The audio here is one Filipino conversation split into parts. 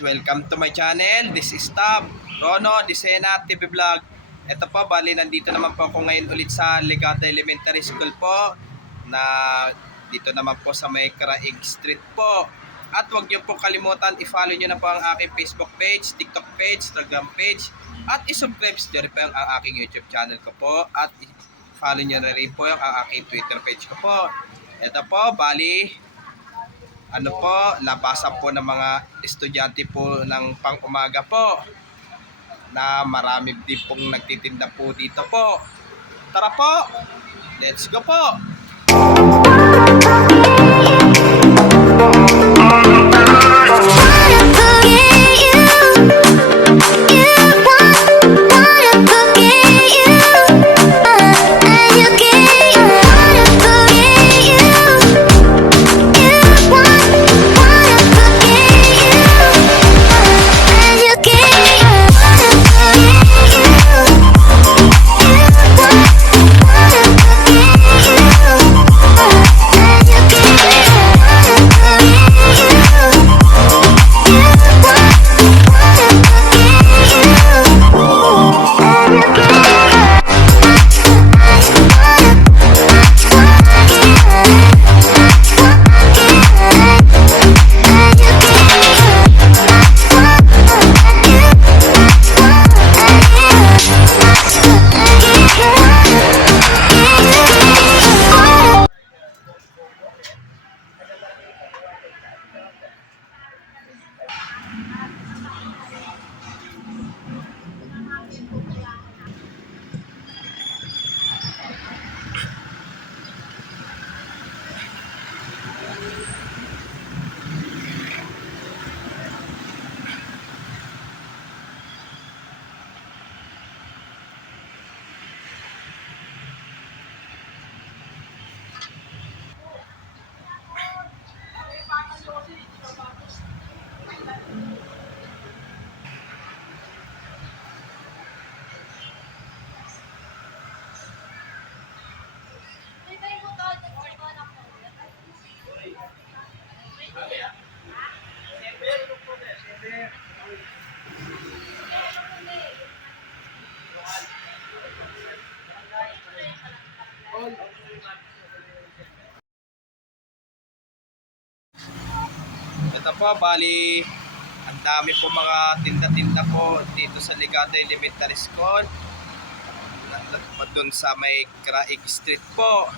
welcome to my channel. This is Tab, Rono, Disena, TV Vlog. Ito po, bali nandito naman po ako ngayon ulit sa Legada Elementary School po na dito naman po sa may Caraig Street po. At huwag niyo po kalimutan, i-follow niyo na po ang aking Facebook page, TikTok page, Instagram page at i-subscribe niyo rin po ang aking YouTube channel ko po at i-follow niyo na rin po ang aking Twitter page ko po. Ito po, bali ano po, labasan po ng mga estudyante po ng pang-umaga po na marami din pong nagtitinda po dito po. Tara po, let's go po! Ito po, bali ang dami po mga tinda-tinda po dito sa Legada Elementary School doon sa may Caraig Street po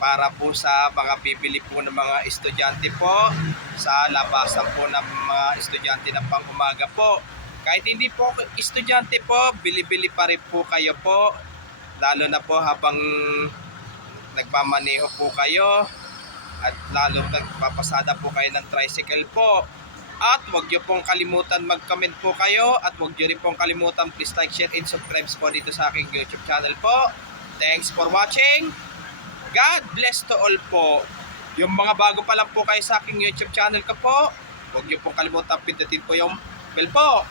para po sa mga bibili po ng mga estudyante po sa labasan po ng mga estudyante ng pang-umaga po. Kahit hindi po estudyante po, bili-bili pa rin po kayo po, lalo na po habang nagmamaneho po kayo at lalo nagpapasada po kayo ng tricycle po. At huwag nyo pong kalimutan mag-comment po kayo at huwag nyo rin pong kalimutan please like, share and subscribe po dito sa aking YouTube channel po. Thanks for watching. God bless to all po. Yung mga bago pa lang po kayo sa aking YouTube channel ko po, huwag nyo pong kalimutan pindutin po yung bell po.